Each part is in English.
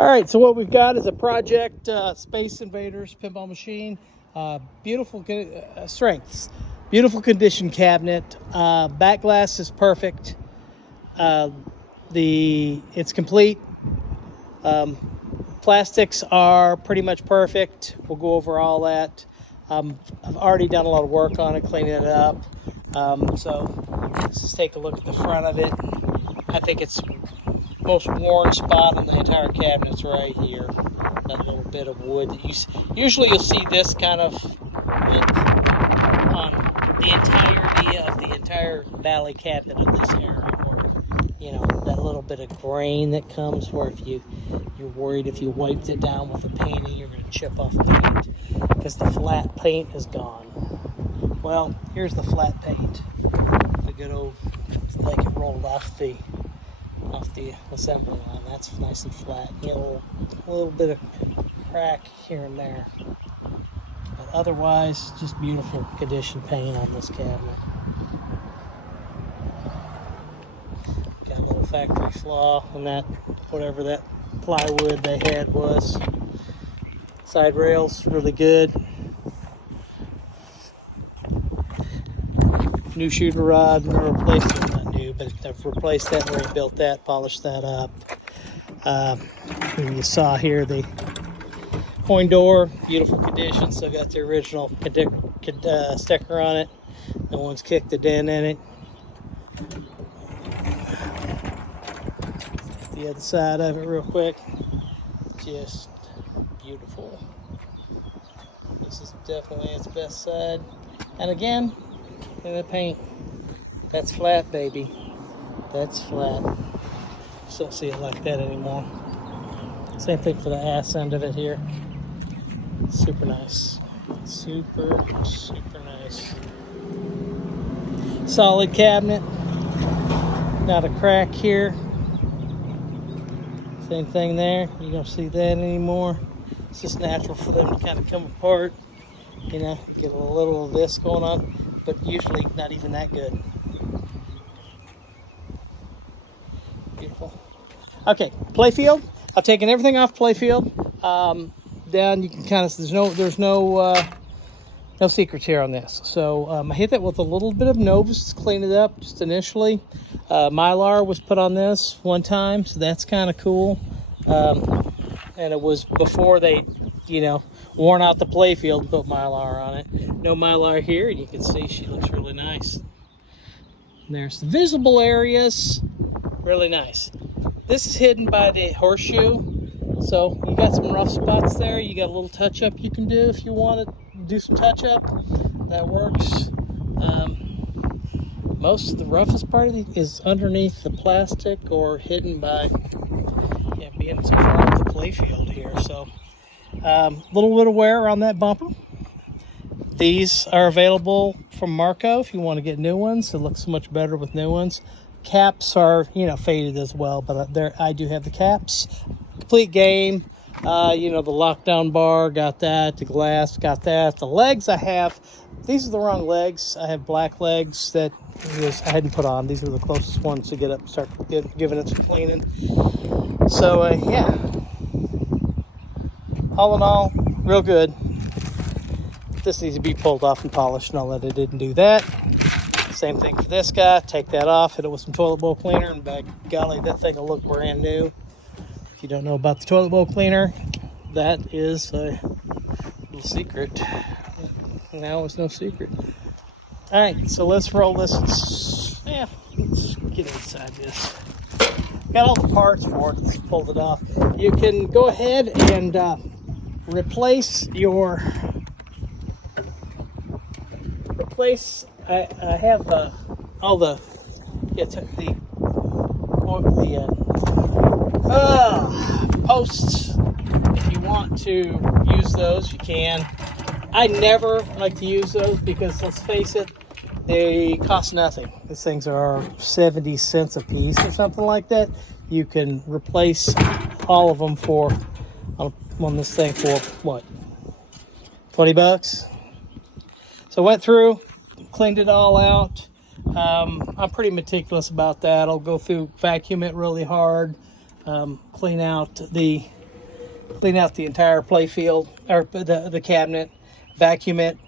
All right, so what we've got is a project Space Invaders pinball machine. Beautiful strengths, beautiful condition cabinet. Back glass is perfect. It's complete. Plastics are pretty much perfect. We'll go over all that. I've already done a lot of work on it, cleaning it up. So let's just take a look at the front of it. I think it's most worn spot on the entire cabinet's right here. That little bit of wood that usually you'll see this kind of look on the entirety of the entire Bally cabinet of this era, or that little bit of grain that comes where if you're worried if you wiped it down with a painting you're going to chip off paint because the flat paint is gone. Well, here's the flat paint. The good old, like it rolled off the assembly line. That's nice and flat. You know, a little bit of crack here and there, but otherwise just beautiful condition paint on this cabinet. Got a little factory flaw on that, whatever that plywood they had was. Side rails really good. New shooter rod, and replaced it. Not new, but I've replaced that, rebuilt that, polished that up. You saw here the coin door, beautiful condition. Still got the original sticker on it. No one's kicked a dent in it. The other side of it real quick. Just beautiful. This is definitely its best side. And again, look at the paint. That's flat, baby. That's flat. Just don't see it like that anymore. Same thing for the ass end of it here. Super nice. Super nice. Solid cabinet. Not a crack here. Same thing there. You don't see that anymore. It's just natural for them to kind of come apart. Get a little of this going on, but usually not even that good. Beautiful. Okay, playfield. I've taken everything off playfield. Down, you can kind of, there's no secrets here on this. So I hit that with a little bit of Novus, clean it up just initially. Mylar was put on this one time, so that's kind of cool. And it was before they, worn out the playfield and put Mylar on it. No Mylar here, and you can see she looks really nice. And there's the visible areas, really nice. This is hidden by the horseshoe, so you got some rough spots there. You got a little touch-up you can do if you want to do some touch-up. That works. Most of the roughest part of it is underneath the plastic or hidden by being so far off the playfield here. So little bit of wear on that bumper. These are available from Marco if you want to get new ones. It looks so much better with new ones. Caps are faded as well, but I do have the caps. Complete game. The lockdown bar, got that. The glass, got that. The legs I have, these are the wrong legs. I have black legs that I hadn't put on. These are the closest ones to get up and start giving it some cleaning. So yeah, all in all, real good. This needs to be pulled off and polished, and I'll let it didn't do that. Same thing for this guy. Take that off, hit it with some toilet bowl cleaner, and by golly, that thing will look brand new. If you don't know about the toilet bowl cleaner, that is a little secret. Now it's no secret. All right, so let's roll this. Let's get inside this. Got all the parts for it. Let's pull it off. You can go ahead and replace your. I have all the posts. If you want to use those, you can. I never like to use those because, let's face it, they cost nothing. These things are 70 cents a piece or something like that. You can replace all of them on this thing for what? 20 bucks? So I went through, cleaned it all out. I'm pretty meticulous about that. I'll go through, vacuum it really hard, clean out the clean out the entire play field, or the cabinet, vacuum it,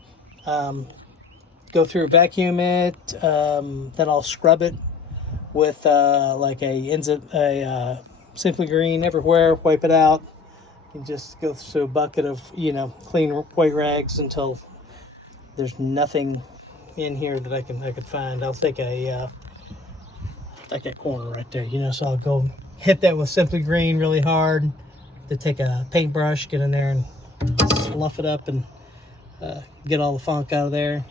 go through, vacuum it, then I'll scrub it with like a Simply Green everywhere, wipe it out, and just go through a bucket of, you know, clean white rags until there's nothing in here that I could find. I'll take a like that corner right there, you know, so I'll go hit that with Simply Green really hard, to take a paintbrush, get in there and slough it up and get all the funk out of there.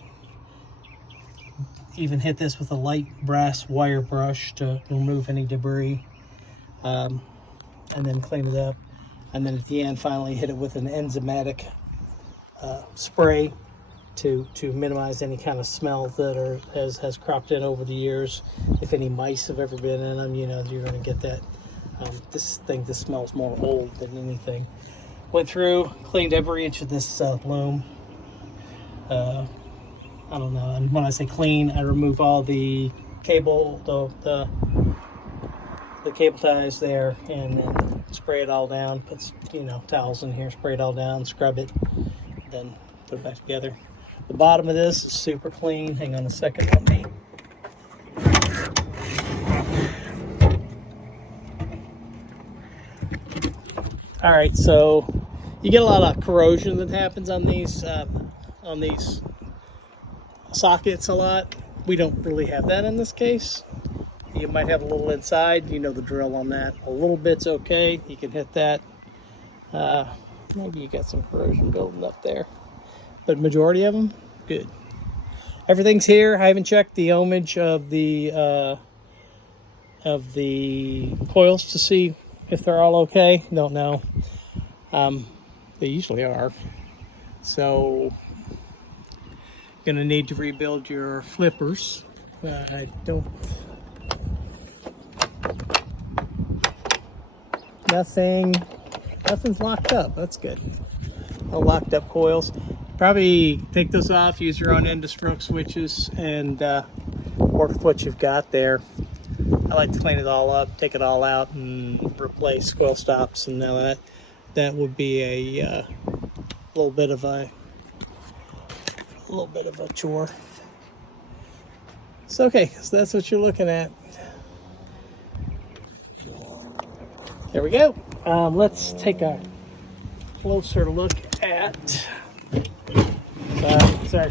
Even hit this with a light brass wire brush to remove any debris, and then clean it up. And then at the end, finally hit it with an enzymatic spray to minimize any kind of smell that has cropped in over the years. If any mice have ever been in them, you know, you're going to get that. This smells more old than anything. Went through, cleaned every inch of this loom. I don't know, and when I say clean, I remove all the cable, the cable ties there, and then spray it all down. Put, you know, towels in here, spray it all down, scrub it, then put it back together. The bottom of this is super clean. Hang on a second, let me. All right, so you get a lot of corrosion that happens on these sockets a lot. We don't really have that in this case. You might have a little inside, you know the drill on that. A little bit's okay, you can hit that. Maybe you got some corrosion building up there, but majority of them, good. Everything's here. I haven't checked the ohmage of the coils to see if they're all okay. Don't know. They usually are. So gonna need to rebuild your flippers. I don't. Nothing's locked up. That's good. No locked up coils. Probably take those off, use your own end of stroke switches, and work with what you've got there. I like to clean it all up, take it all out, and replace coil stops. And now that would be a little bit of a chore. So okay, so that's what you're looking at. There we go. Let's take a closer look at. Sorry.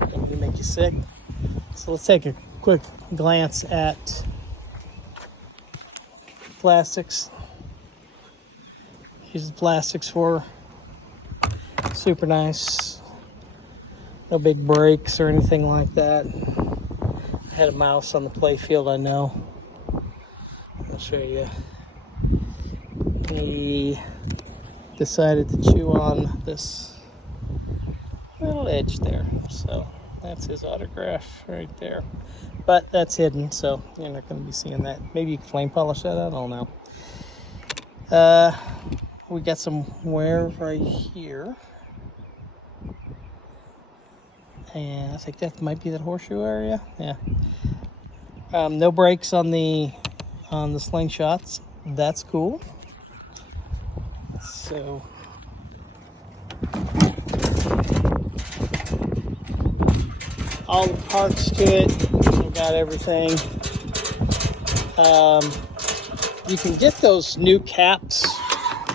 Let me make you sick. So let's take a quick glance at plastics. Use the plastics for super nice. No big breaks or anything like that. I had a mouse on the play field, I know. I'll show you. He decided to chew on this little edge there, so that's his autograph right there, but that's hidden, so you're not going to be seeing that. Maybe you can flame polish that, I don't know. We got some wear right here, and I think that might be that horseshoe area. Yeah. No brakes on the slingshots. That's cool. So all the parts to it, we got everything. You can get those new caps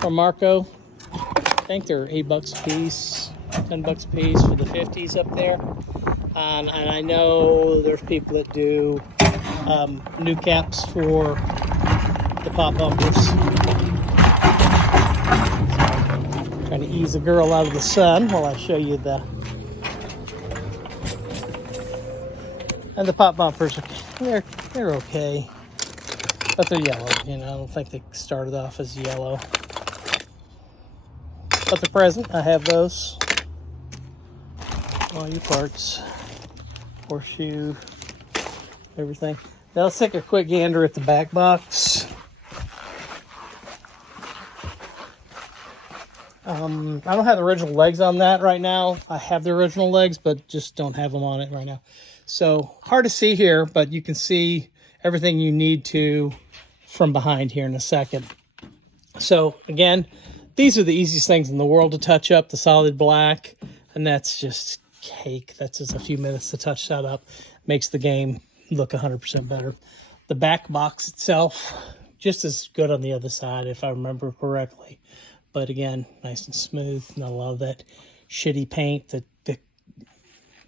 from Marco. I think they're $8 a piece, $10 a piece for the 50s up there. And I know there's people that do new caps for the pop bumpers. Trying to ease a girl out of the sun while I show you the. And the pop bumpers, they're okay, but they're yellow. You know, I don't think they started off as yellow. But they're present. I have those. All your parts, horseshoe, everything. Now let's take a quick gander at the back box. I don't have the original legs on that right now. I have the original legs, but just don't have them on it right now. So hard to see here, but you can see everything you need to from behind here in a second. So again, these are the easiest things in the world to touch up, the solid black, and that's just cake. That's just a few minutes to touch that up. Makes the game look 100% better. The back box itself, just as good on the other side, if I remember correctly. But again, nice and smooth, not a lot of that shitty paint that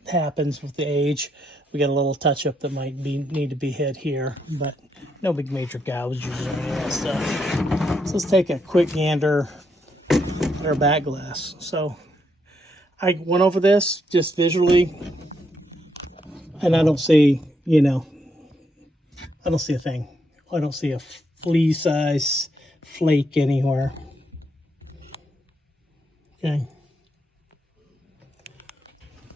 happens with the age. We got a little touch up that might need to be hit here, but no big major gouges or any of that stuff. So let's take a quick gander at our back glass. So I went over this just visually, and I don't see, you know, I don't see a thing. I don't see a flea size flake anywhere. Okay.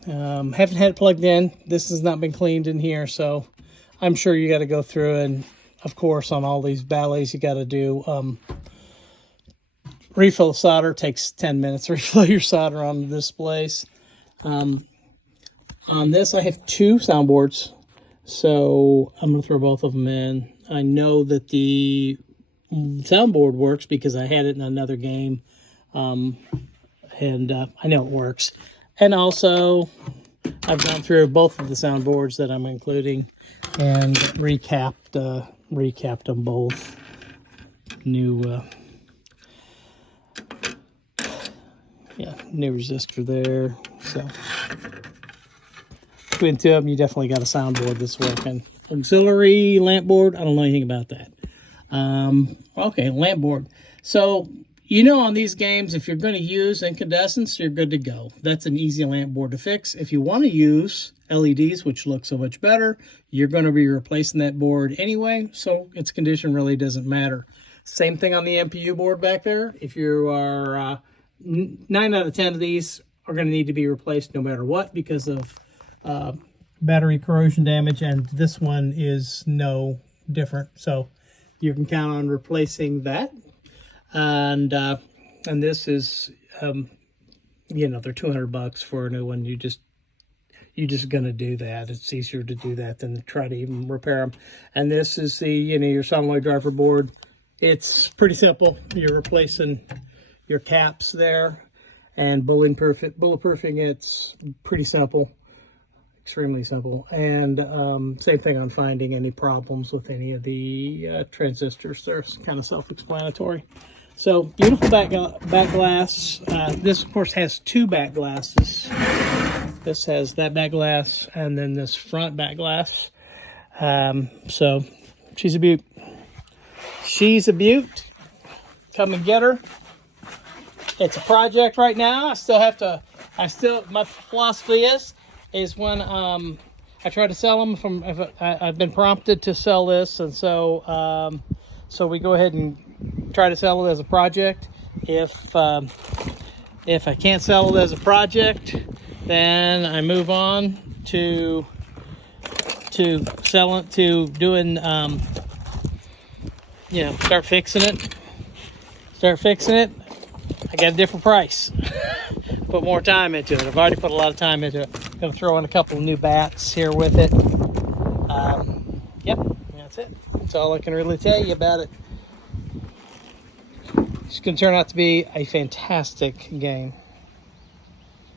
Haven't had it plugged in. This has not been cleaned in here, so I'm sure you got to go through, and of course on all these Ballys you got to do refill solder. Takes 10 minutes to refill your solder on the displays. On this I have 2 soundboards, so I'm going to throw both of them in. I know that the soundboard works because I had it in another game, and I know it works. And also, I've gone through both of the soundboards that I'm including and recapped them both. New resistor there. So between 2 of them, you definitely got a soundboard that's working. Auxiliary lamp board, I don't know anything about that. Okay, lamp board. So you know, on these games, if you're going to use incandescents, you're good to go. That's an easy lamp board to fix. If you want to use LEDs, which look so much better, you're going to be replacing that board anyway, so its condition really doesn't matter. Same thing on the MPU board back there. If you are 9 out of 10 of these are going to need to be replaced no matter what because of battery corrosion damage, and this one is no different. So you can count on replacing that. And this is, you know, they're $200 for a new one. You're just gonna do that. It's easier to do that than to try to even repair them. And this is the, you know, your solenoid driver board. It's pretty simple. You're replacing your caps there and bulletproofing. It's pretty simple, extremely simple. And same thing on finding any problems with any of the transistors. They're kind of self-explanatory. So beautiful back glass. This of course has 2 back glasses. This has that back glass and then this front back glass. So she's a beaut. She's a beaut. Come and get her. It's a project right now. My philosophy is when I try to sell them I've been prompted to sell this, and so we go ahead and try to sell it as a project. If I can't sell it as a project, then I move on to selling, to doing, you know, start fixing it. I got a different price. Put more time into it. I've already put a lot of time into it. Gonna throw in a couple of new bats here with it. Yep, that's it. That's all I can really tell you about it. It's going to turn out to be a fantastic game.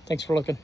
Thanks for looking.